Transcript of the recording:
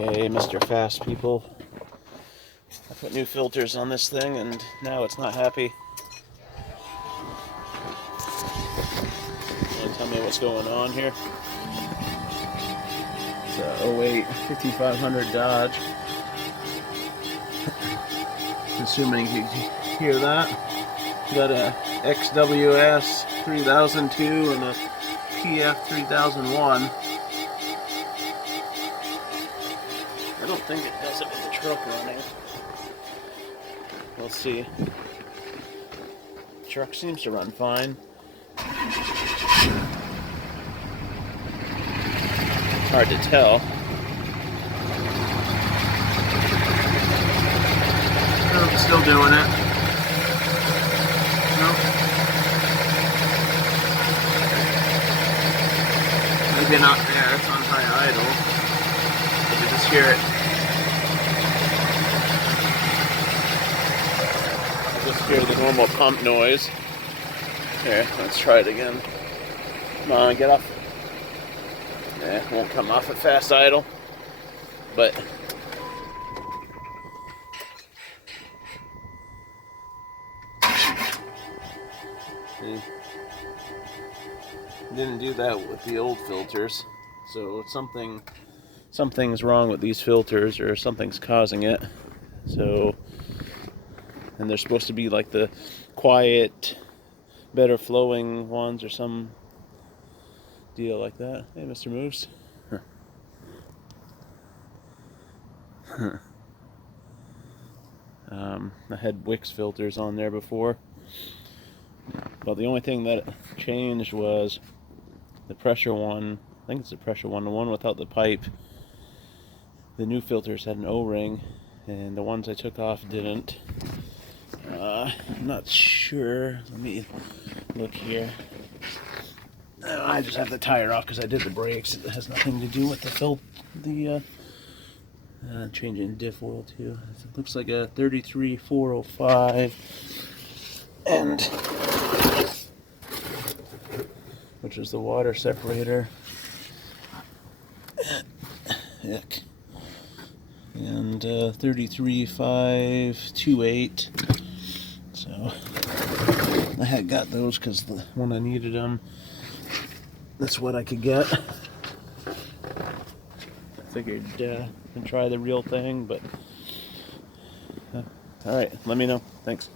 Okay, Mr. FASS people. I put new filters on this thing and now it's not happy. Tell me what's going on here. It's a 08 5500 Dodge. Assuming you can hear that. Got a XWS 3002 and a PF 3001. I don't think it does it with the truck running. We'll see. The truck seems to run fine. It's hard to tell. Nope, still doing it. Nope. Maybe not there, it's on high idle. You can just hear it. You just hear the normal pump noise. Here, let's try it again. Come on, get off. Yeah, it won't come off at fast idle. But see, didn't do that with the old filters. So something's wrong with these filters, or something's causing it. So, and they're supposed to be like the quiet, better flowing ones, or some deal like that. Hey, Mr. Moose. I had Wix filters on there before. Well, the only thing that changed was the pressure one. I think it's the pressure one, the one without the pipe. The new filters had an O-ring, and the ones I took off didn't. I'm not sure. Let me look here. I just have the tire off because I did the brakes. It has nothing to do with the changing diff oil too. It looks like a 33405, and which is the water separator. Heck. And 33528. So I had got those because when I needed them, that's what I could get. I figured I'd try the real thing, but all right, let me know. Thanks.